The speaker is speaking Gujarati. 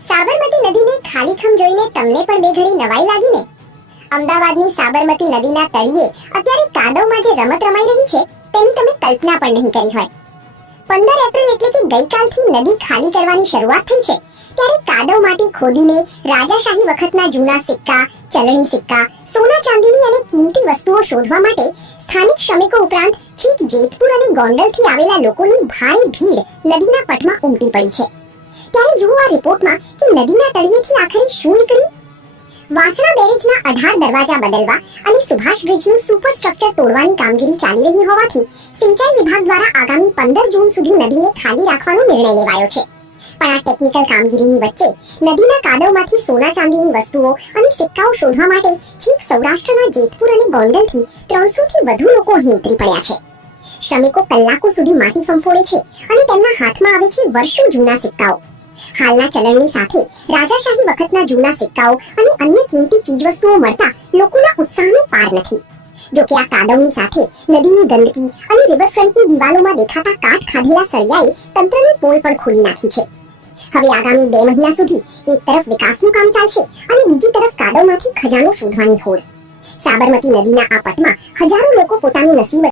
સાબરમતી નદીને ખાલીખમ જોઈને તમને પણ બે ઘડી નવાઈ લાગી ને? અમદાવાદની સાબરમતી નદીના તળિયે અત્યારે કાદવમાં જે રમત રમાઈ રહી છે તેની તમે કલ્પના પણ નહીં કરી હોય. 15 એપ્રિલ એટલે કે ગઈકાલથી નદી ખાલી કરવાની શરૂઆત થઈ છે ત્યારે કાદવ માટી ખોદીને રાજાશાહી વખતના જૂના સિક્કા, ચલણી સિક્કા, સોના ચાંદીની અને કિંમતી વસ્તુઓ શોધવા માટે સ્થાનિક શ્રમિકો ઉપરાંત છેક જેતપુર અને ગોંડલથી આવેલા લોકોની ભારે ભીડ નદીના પટમાં ઉમટી પડી છે. ત્યારે જુઓ આ રિપોર્ટમાં કે નદીના તળિયેથી આખરે શું નીકળ્યું. વાસણા બેરેજના 18 દરવાજા બદલવા અને સુભાષ બ્રિજનું સુપર સ્ટ્રક્ચર તોડવાની કામગીરી ચાલી રહી હોવાથી સિંચાઈ વિભાગ દ્વારા આગામી 15 જૂન સુધી નદીને ખાલી રાખવાનો નિર્ણય લેવાયો છે. પણ આ ટેકનિકલ કામગીરીની વચ્ચે નદીના કાદવમાંથી સોના ચાંદીની વસ્તુઓ અને સિક્કાઓ શોધવા માટે છેક સૌરાષ્ટ્રના જેતપુર અને ગોંડલથી 300 થી વધુ લોકો અહીં ઉતરી પડ્યા છે. શ્રમિકો કલાકો સુધી માટી ફંફોડે છે અને તેમના હાથમાં આવે છે વર્ષો જૂના સિક્કાઓ. હાલના ચલણની સાથે રાજાશાહી વખતના જૂના સિક્કાઓ અને અન્ય કિંમતી ચીજવસ્તુઓ મળતા લોકોના ઉત્સાહનો પાર નથી. જો કે આ કાદવની સાથે નદીની ગંદકી અને રિવરફ્રન્ટની દિવાલોમાં દેખાતા કાટ ખાધેલા સળિયાએ તંત્રની પોલ પણ ખોલી નાખી છે. હવે આગામી 2 મહિના સુધી એક તરફ વિકાસનું કામ ચાલશે અને બીજી તરફ કાદવમાંથી ખજાનો શોધવાની હોડ. સાબરમતી નદીના આ પટમાં હજારો લોકો પોતાનું નસીબ